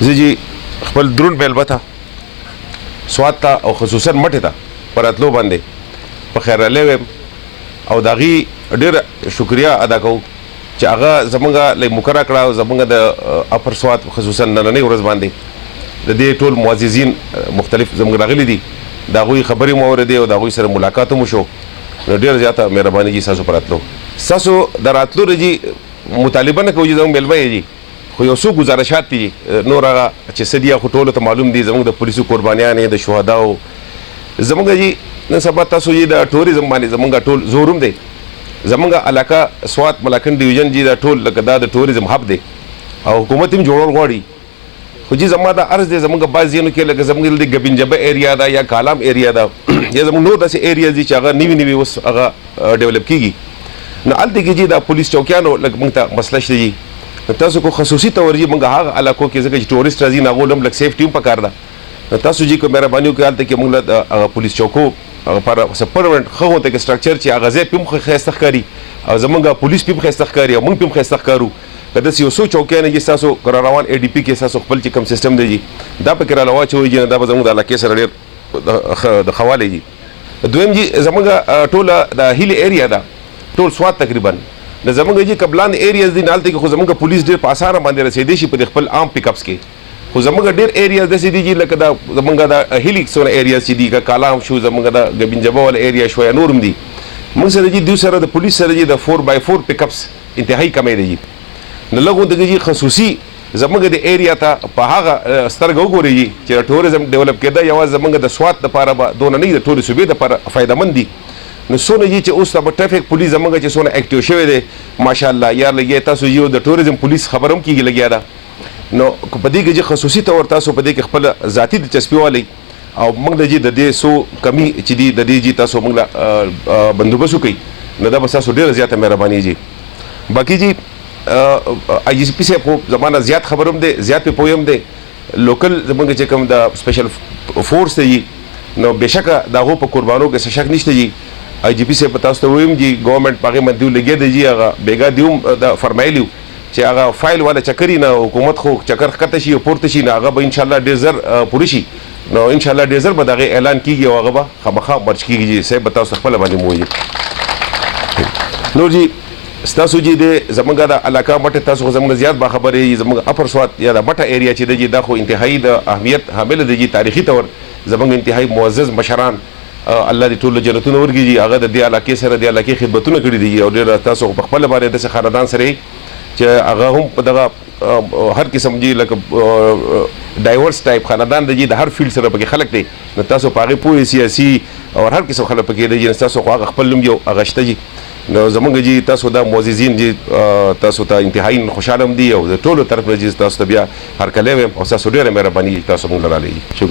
زه جی خپل درون بیلبه ته سوات ته او خصوصا مټې ته په راتلو باندې په خیر راغلی ویم او د هغې ډېره شکریه ادا کوو چې هغه زمونږ لږ مقرره کړه او زمونږ د اپر سوات خصوصا نننۍ ورځ باندې د دې ټول معززین مختلف زمونږ راغلي دي د هغوی خبرې مو اورېدې او د هغوی سره ملاقات هم وشو نو ډېره زیاته مهرباني جي ستاسو په راتلو ستاسو د راتلو نه جي مطالبه نه کوو چې زموږ میلمه یې جي خو یو څو ګزارشات دي نور هغه چې څه دي خو ټولو ته معلوم دي زموږ د پولیسو قربانیانې د شهداو زموږ جي نن سبا تاسو یې د ټوریزم باندې زموږ ټول زور هم دی زموږ علاقه سوات ملاکنډ ډیویژن جي دا ټول لکه دا د ټوریزم هب دی او حکومت هم جوړول غواړي خو جي زما دا عرض دی زموږ بعض ځایونو کې لکه زموږ د ګبینجبه ایریا ده یا کالام ایریا ده یا زموږ نور داسې ایریاز دي چې هغه نوي اوس هغه ډیولپ کېږي نو هلته کې جي دا پولیس چوکیانو لږ موږ ته مسله شته جي تاسو کو خصوصي طور جي موږ هغه علاقو کې ځکه چې ټورسټ راځي نو هغو هم لږ سیفټي هم پکار ده نو تاسو جي که مهرباني وکړئ هلته کې موږ له هغه پولیس چوکو لپاره څه پرمنټ ښه غونته کې سټرکچر چې هغه ځای پې هم ښایسته ښکاري او زموږ پولیس پې هم ښایسته ښکاري او موږ پې هم ښایسته ښکارو که داسې یو څو چوکیانې جي ستاسو که را روان ADP کې ستاسو خپل چې کوم سیسټم دی جي دا پکې را واچوئ جي دا به زموږ د علاقې سره ډېر د ښه والی جي دویم جي زموږ ټوله د هیلې ایریا ده ټول سوات تقریبا د زموږ جي قبلان ایریاز دي نه هلته کې خو زموږ پولیس ډېر په اسانه باندې رسېدی شي په د خپل عام پکاپس کې خو زموږ ډېر ایریاز داسې دي چې لکه دا زموږ د هیلې څونه ایریاز چې دي که کالام شو زموږ د ګبینجبه والا ایریا شو یا نور هم دي موږ سره جي دوی سره د پولیس سره جي د 4x4 پکاپس انتهایي کمی دی جي نو لږ غونته جي خصوصي زموږ د ایریا ته په هغه سترګه وګورئ جي چې ټوریزم ډیولپ کېده یوازې زموږ د سوات دپاره به دونه نه وي د ټولې صوبې دپاره فایدهمند دي نو څونه جي چې اوس به ټرافیک پولیس زموږ چې څونه اکټیو شوی دی ماشاءالله یا لګیا تاسو یو د ټوریزم پولیس خبر هم کېږي لګیا ده نو په دې کې چې خصوصي طور تاسو په دې کې خپل ذاتي دلچسپي والی او موږ د جي د دې څو کمی چې دي د دې جي تاسو موږ له بندوبست وکړئ نو دا به ستاسو ډېره زیاته مهرباني جي باقي جي IGP صاحب خو زمانه زیات خبر هم دی زیات پې پوه هم دی لوکل زموږ چې کوم د سپیشل فورس دی جي نو بېشکه د هغو په قربانو کې څه شک نشته جي IGP صاحب په تاسو ته ویم جي ګورنمنټ په هغې باندې لګیا دی جي هغه بېګا دي هم فرمایلي چې هغه فایل والا چکري نه حکومت خو چکر ښکته شي او پورته شي نو هغه به انشاءالله ډېر زر پوره شي نو انشاءالله ډېر زر به د هغې اعلان کېږي او هغه به خامخا مرچ کېږي جي صاحب به تاسو خپله باندې مویي نور جي ستاسو جي د زموږ د علاقه مټې تاسو خو زموږ زیات باخبرې زموږ اپر سوات یا د مټه ایریا چې دی جي دا خو انتهایي د اهمیت حامل دی جي تاریخي طور زموږ انتهایي معزز مشران الله دې ټول جنتونه ورکړي جي هغه د دې علاقې سره د علاقې خدمتونه کړي دي او ډېر تاسو په خپله باندې داسې خاندان سره چې هغه هم په دغه هر قسم جي لکه ډایورس ټایپ خاندان دی جي د هر فیلډ سره پکې خلک دی نو تاسو په هغې پوهې سیاسي او هر قسم خلک پکې دی جي تاسو خو هغه خپل نوم یو هغه شته جي نو زموږ جي تاسو دا معززین جي تاسو ته انتهایي خوشحاله هم دي او د ټولو طرف نه جي تاسو ته بیا هرکلی ویم او ستاسو ډېره مهرباني تاسو موږ له راغلی شکر